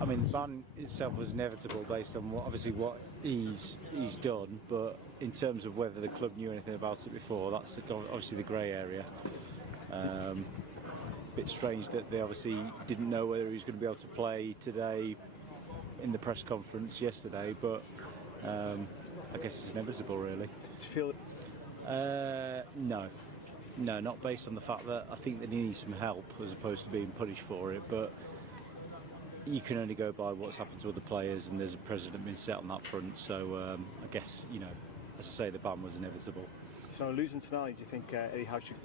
I mean, the ban itself was inevitable based on what he's done, but in terms of whether the club knew anything about it before, that's obviously the grey area. Bit strange that they obviously didn't know whether he was going to be able to play today in the press conference yesterday, but I guess it's inevitable, really. Do you feel No, not based on the fact that I think that he needs some help as opposed to being punished for it, but you can only go by what's happened to other players, and there's a precedent been set on that front, so I guess, as I say, the ban was inevitable. So losing tonight, do you think Eddie Howe should...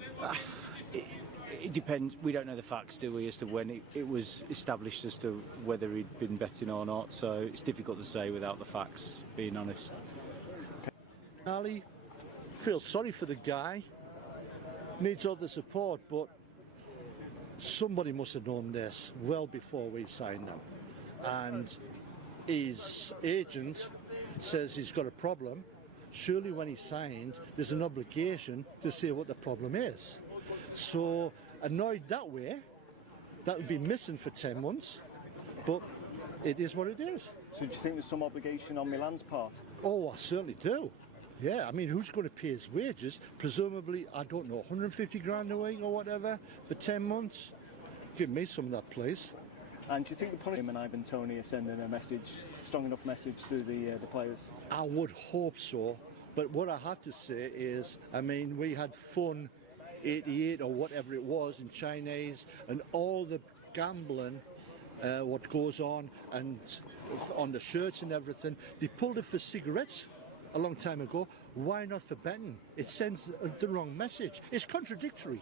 It depends. We don't know the facts, do we, as to when it was established as to whether he'd been betting or not, so it's difficult to say without the facts, being honest. Ali feels sorry for the guy, needs all the support, but somebody must have known this well before we signed him, and his agent says he's got a problem. Surely when he signed, there's an obligation to say what the problem is. So annoyed that way, that would be missing for 10 months, but it is what it is. So do you think there's some obligation on Milan's part? Oh, I certainly do. Yeah, I mean, who's going to pay his wages? Presumably, I don't know, 150 grand a week or whatever for 10 months? Give me some of that, please. And do you think the punishment and Ivan Toney are sending a message, strong enough message to the players? I would hope so, but what I have to say is, I mean, we had fun 88 or whatever it was in Chinese, and all the gambling, what goes on, and on the shirts and everything. They pulled it for cigarettes a long time ago. Why not for betting? It sends the wrong message. It's contradictory,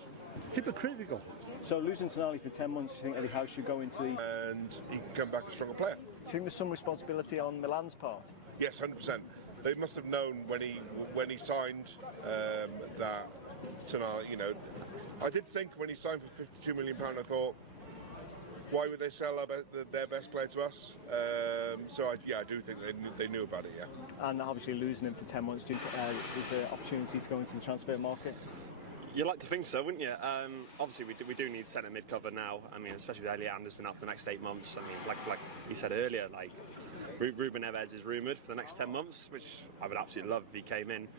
hypocritical. So losing Tonali for 10 months, do you think Eddie Howe should go into the... And he can come back a stronger player. Do you think there's some responsibility on Milan's part? Yes, 100%. They must have known when he signed that Tonali, I did think when he signed for £52 million, I thought, why would they sell their best player to us? So I do think they knew about it, yeah. And obviously losing him for 10 months, is there an opportunity to go into the transfer market? You'd like to think so, wouldn't you? Obviously, we do need centre mid cover now. I mean, especially with Ellie Anderson out for the next 8 months. I mean, like you said earlier, like Ruben Neves is rumoured for the next 10 months, which I would absolutely love if he came in.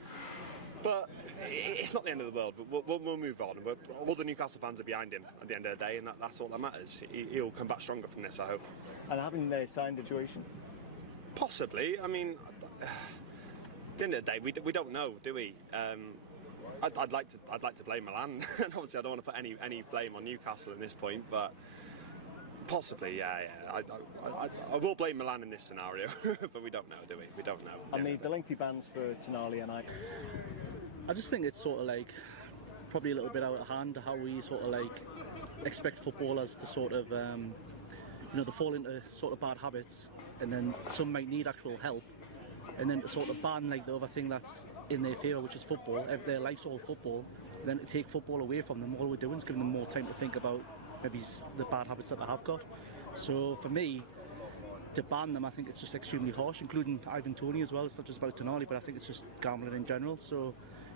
But it's not the end of the world. But we'll move on. All the Newcastle fans are behind him at the end of the day, and that's all that matters. He'll come back stronger from this, I hope. And having their signed situation? Possibly. I mean, at the end of the day, we don't know, do we? I'd like to blame Milan, and obviously I don't want to put any blame on Newcastle at this point, but possibly, yeah. I will blame Milan in this scenario, but we don't know, do we? We don't know. And the lengthy bans for Tonali and I just think it's sort of like probably a little bit out of hand how we sort of like expect footballers to sort of they fall into sort of bad habits, and then some might need actual help, and then to sort of ban like the other thing that's in their favour, which is football. If their life's all football, then to take football away from them, all we're doing is giving them more time to think about maybe the bad habits that they have got. So for me, to ban them, I think it's just extremely harsh, including Ivan Toney as well. It's not just about Tonali, but I think it's just gambling in general. So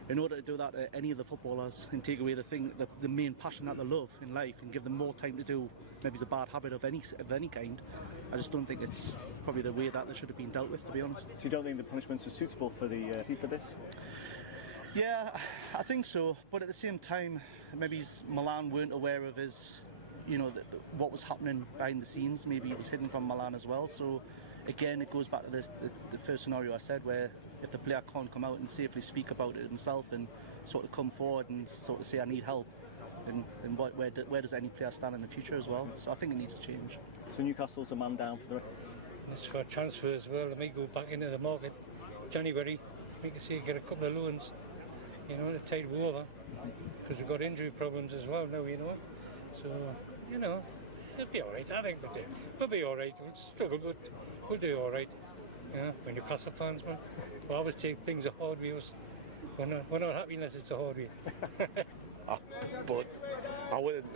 in order to do that to any of the footballers and take away the main passion that they love in life and give them more time to do maybe a bad habit of any kind, I just don't think it's probably the way that they should have been dealt with, to be honest. So you don't think the punishments are suitable for this? Yeah, I think so, but at the same time, maybe Milan weren't aware of his, what was happening behind the scenes. Maybe it was hidden from Milan as well. So again, it goes back to the first scenario I said, where if the player can't come out and safely speak about it himself and sort of come forward and sort of say I need help, then where does any player stand in the future as well? So I think it needs to change. So Newcastle's a man down for the... It's for transfer as well. They may go back into the market January. We can see get a couple of loans, to tide we over, because we've got injury problems as well now, So, it'll be all right. I think we'll be all right. We'll struggle, but we'll do all right. We're Newcastle fans, man. We always take things the hard way. We're not happy unless it's a hard way. But I wouldn't,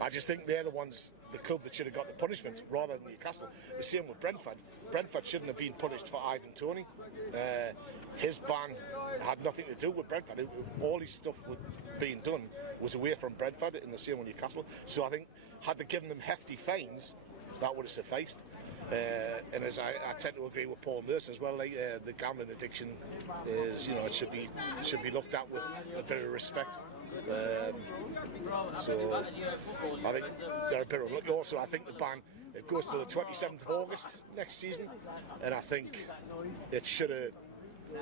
I just think they're the ones the club that should have got the punishment rather than Newcastle. The same with Brentford. Brentford shouldn't have been punished for Ivan Toney. His ban had nothing to do with Brentford. All his stuff being done was away from Brentford, in the same with Newcastle. So I think had they given them hefty fines, that would have sufficed. And as I tend to agree with Paul Mercer as well, like, the gambling addiction is, it should be looked at with a bit of respect. So I think they're a bit unlucky. Also, I think the ban, it goes to the 27th of August next season, and I think it should have,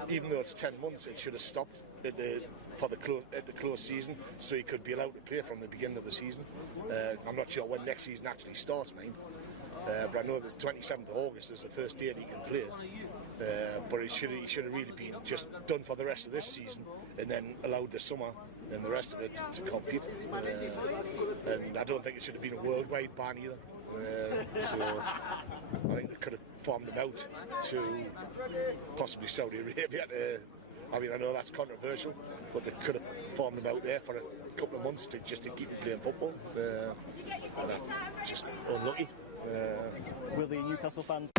even though it's 10 months, it should have stopped at the close season, so he could be allowed to play from the beginning of the season. I'm not sure when next season actually starts, mate. But I know the 27th of August is the first date he can play. But he should have really been just done for the rest of this season, and then allowed the summer and the rest of it to compete. And I don't think it should have been a worldwide ban either. So I think they could have farmed him out to possibly Saudi Arabia. I mean, I know that's controversial, but they could have farmed him out there for a couple of months to keep him playing football. And just unlucky. Will the Newcastle fans